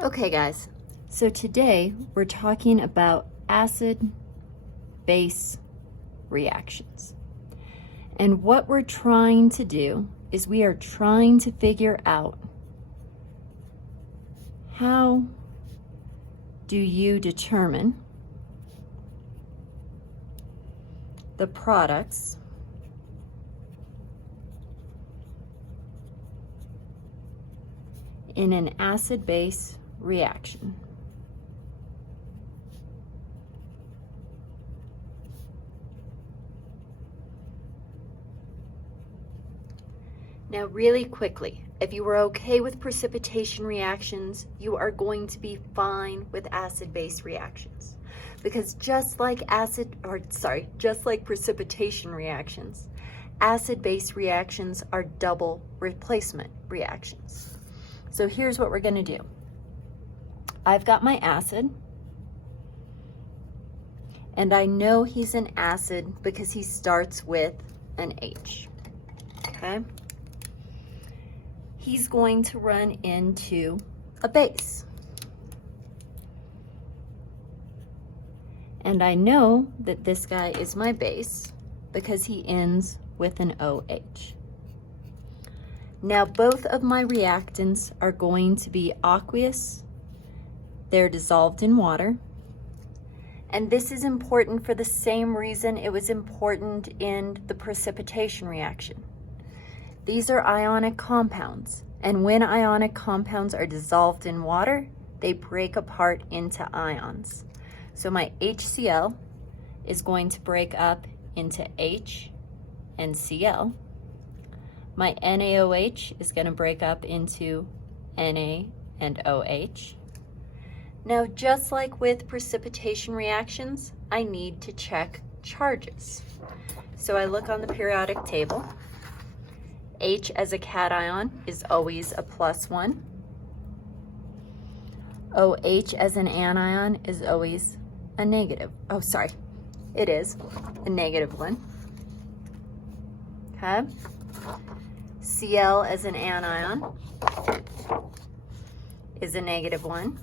Okay guys, so today we're talking about acid-base reactions. And what we're trying to do is we are trying to figure out how do you determine the products in an acid-base reaction. Now really quickly, if you were okay with precipitation reactions, you are going to be fine with acid-base reactions. Because just like precipitation reactions, acid-base reactions are double replacement reactions. So here's what we're going to do. I've got my acid, and I know he's an acid because he starts with an H, okay? He's going to run into a base. And I know that this guy is my base because he ends with an OH. Now both of my reactants are going to be aqueous. They're dissolved in water. And this is important for the same reason it was important in the precipitation reaction. These are ionic compounds, and when ionic compounds are dissolved in water, they break apart into ions. So my HCl is going to break up into H and Cl. My NaOH is going to break up into Na and OH. Now, just like with precipitation reactions, I need to check charges. So I look on the periodic table. H as a cation is always a +1. OH as an anion is always a negative. Oh, sorry. It is a -1. Okay. Cl as an anion is a -1.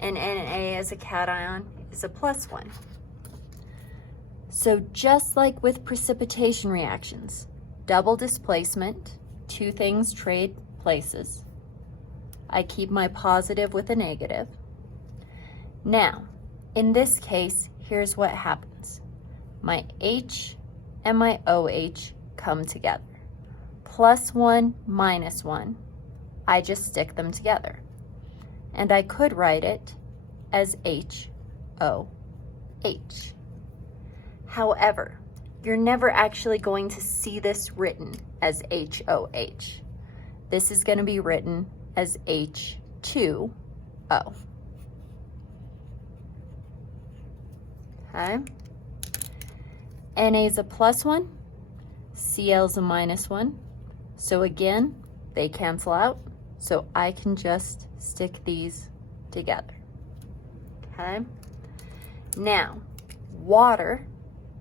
And Na as a cation is a +1. So just like with precipitation reactions, double displacement, two things trade places. I keep my positive with a negative. Now, in this case, here's what happens. My H and my OH come together. +1, -1, I just stick them together. And I could write it as HOH. However, you're never actually going to see this written as HOH. This is going to be written as H2O. Okay. Na is a +1, Cl is a -1. So again, they cancel out. So I can just stick these together. Okay. Now, water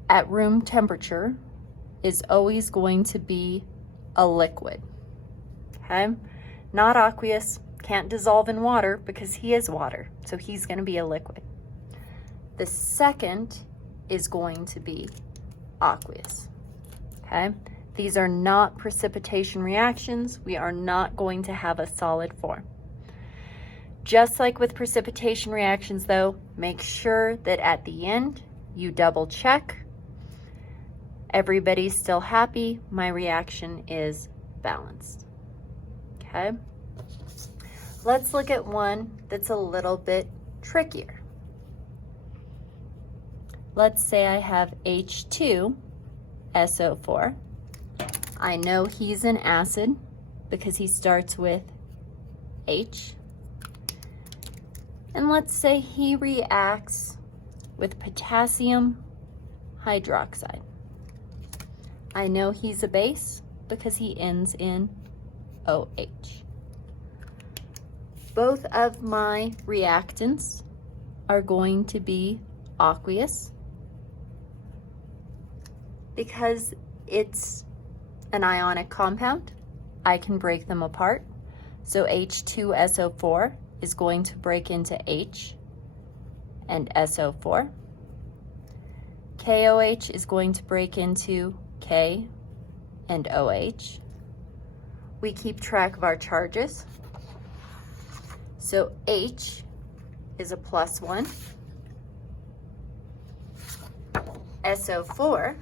at room temperature is always going to be a liquid. Okay. Not aqueous, can't dissolve in water because he is water. So he's going to be a liquid. The second is going to be aqueous. Okay. These are not precipitation reactions. We are not going to have a solid form. Just like with precipitation reactions though, make sure that at the end you double check. Everybody's still happy. My reaction is balanced. Okay. Let's look at one that's a little bit trickier. Let's say I have H2SO4. I know he's an acid because he starts with H. And let's say he reacts with potassium hydroxide. I know he's a base because he ends in OH. Both of my reactants are going to be aqueous because it's an ionic compound. I can break them apart. So H2SO4 is going to break into H and SO4. KOH is going to break into K and OH. We keep track of our charges. So H is a +1. SO4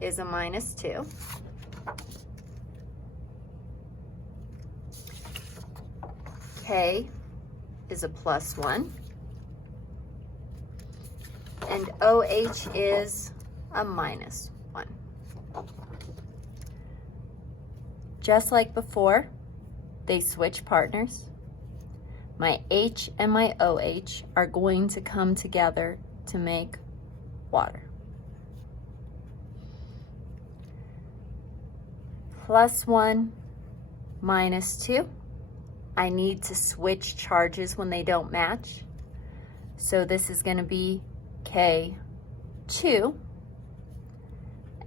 is a -2. K is a +1. And OH is a -1. Just like before, they switch partners. My H and my OH are going to come together to make water. +1, -2. I need to switch charges when they don't match. So this is going to be K2,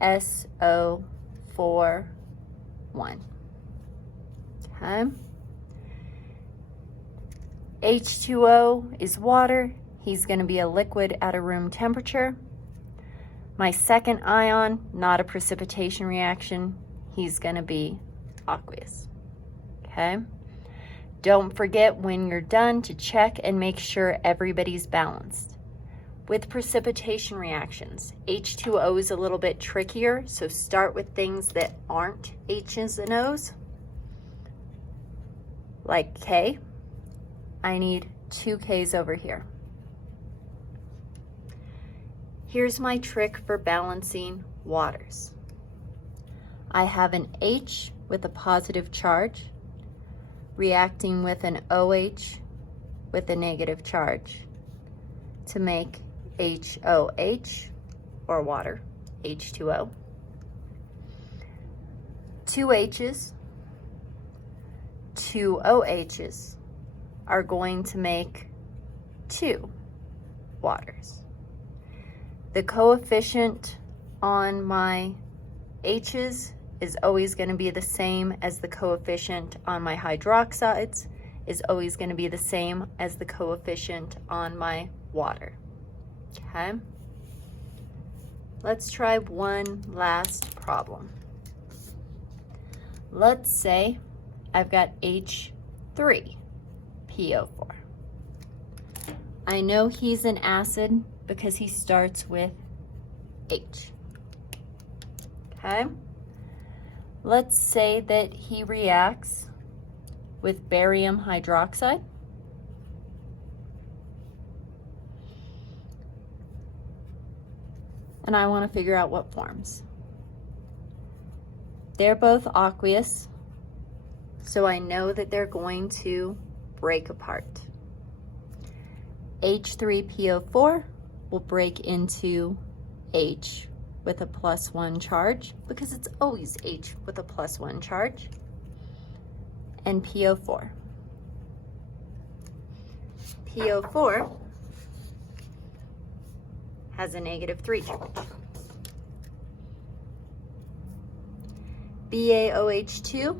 SO4, 1. Okay. H2O is water. He's going to be a liquid at a room temperature. My second ion, not a precipitation reaction. He's going to be aqueous. Okay. Don't forget when you're done to check and make sure everybody's balanced. With precipitation reactions, H2O is a little bit trickier, so start with things that aren't H's and O's. Like K, I need 2 K's over here. Here's my trick for balancing waters. I have an H with a positive charge reacting with an OH with a negative charge to make HOH, or water, H2O. 2 H's, 2 OH's are going to make 2 waters. The coefficient on my H's is always going to be the same as the coefficient on my hydroxides, is always going to be the same as the coefficient on my water. Okay? Let's try one last problem. Let's say I've got H3PO4. I know he's an acid because he starts with H. Okay? Let's say that he reacts with barium hydroxide. And I want to figure out what forms. They're both aqueous, so I know that they're going to break apart. H3PO4 will break into H with a +1 charge, because it's always H with a +1 charge, and PO4. PO4 has a -3 charge. BaOH2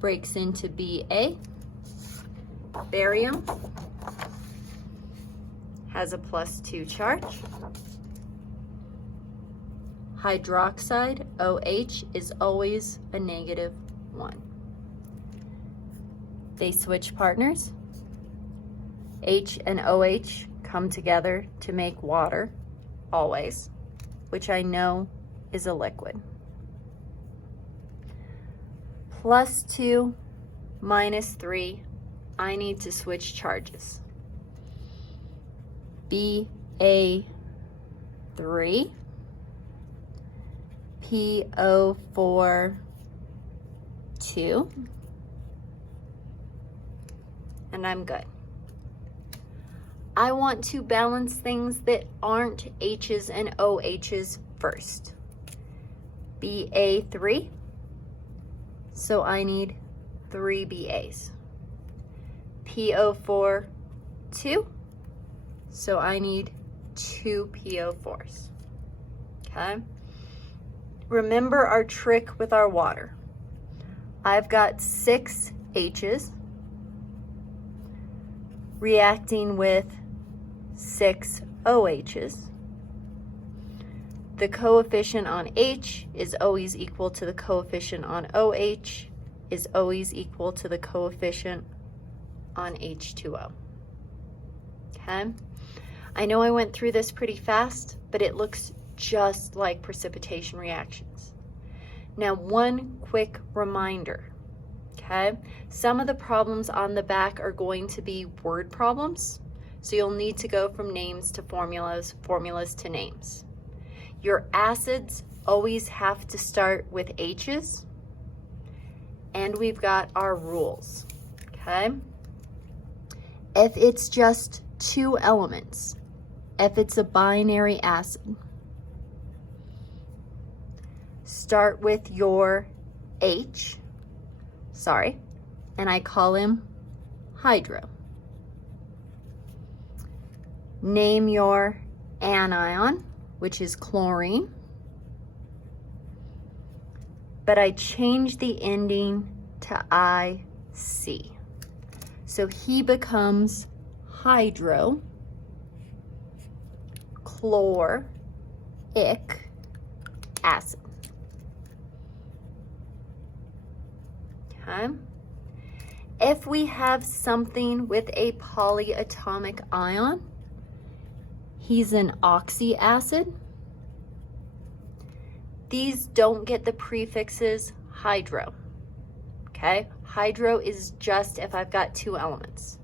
breaks into Ba. Barium has a +2 charge. Hydroxide, OH, is always a -1. They switch partners. H and OH come together to make water, always, which I know is a liquid. +2, -3, I need to switch charges. Ba3, PO4, 2, and I'm good. I want to balance things that aren't H's and OH's first. Ba3, so I need 3 BAs. PO4, 2, so I need 2 PO4s. Okay? Remember our trick with our water. I've got 6 H's reacting with 6 OHs. The coefficient on H is always equal to the coefficient on OH is always equal to the coefficient on H2O. Okay? I know I went through this pretty fast, but it looks just like precipitation reactions. Now, one quick reminder, okay? Some of the problems on the back are going to be word problems, so you'll need to go from names to formulas, formulas to names. Your acids always have to start with H's, and we've got our rules, okay? If it's just 2 elements, if it's a binary acid, start with your H, and I call him hydro. Name your anion, which is chlorine, but I change the ending to IC. So he becomes hydrochloric acid. Okay. If we have something with a polyatomic ion, he's an oxyacid. These don't get the prefixes hydro. Okay? Hydro is just if I've got 2 elements.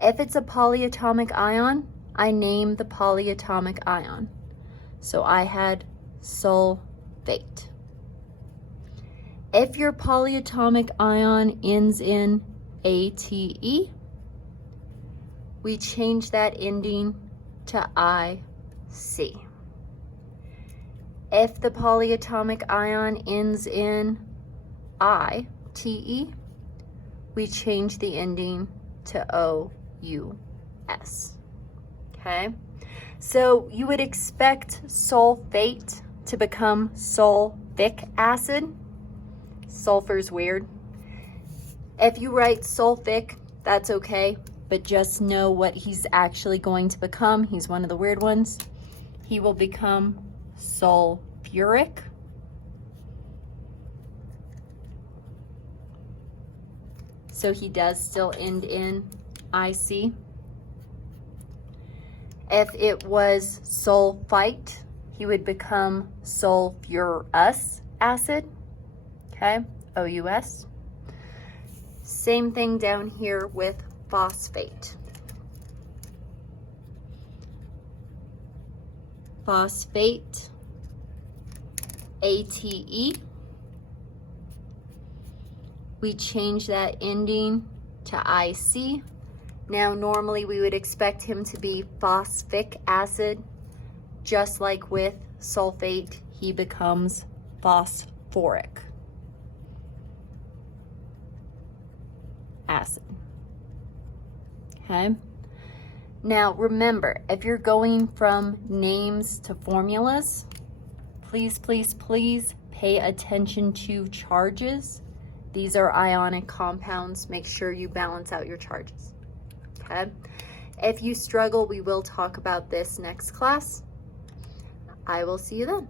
If it's a polyatomic ion, I name the polyatomic ion. So I had sulfate. If your polyatomic ion ends in ATE, we change that ending to IC. If the polyatomic ion ends in ITE, we change the ending to OUS. Okay? So you would expect sulfate to become sulfic acid. Sulfur's weird. If you write sulfic, that's okay, but just know what he's actually going to become. He's one of the weird ones. He will become sulfuric. So he does still end in IC. If it was sulfite, he would become sulfurous acid. Okay, OUS. Same thing down here with phosphate. Phosphate, ATE. We change that ending to IC. Now, normally we would expect him to be phosphic acid. Just like with sulfate, he becomes phosphoric acid. Okay? Now, remember, if you're going from names to formulas, please, please, please pay attention to charges. These are ionic compounds. Make sure you balance out your charges. Okay? If you struggle, we will talk about this next class. I will see you then.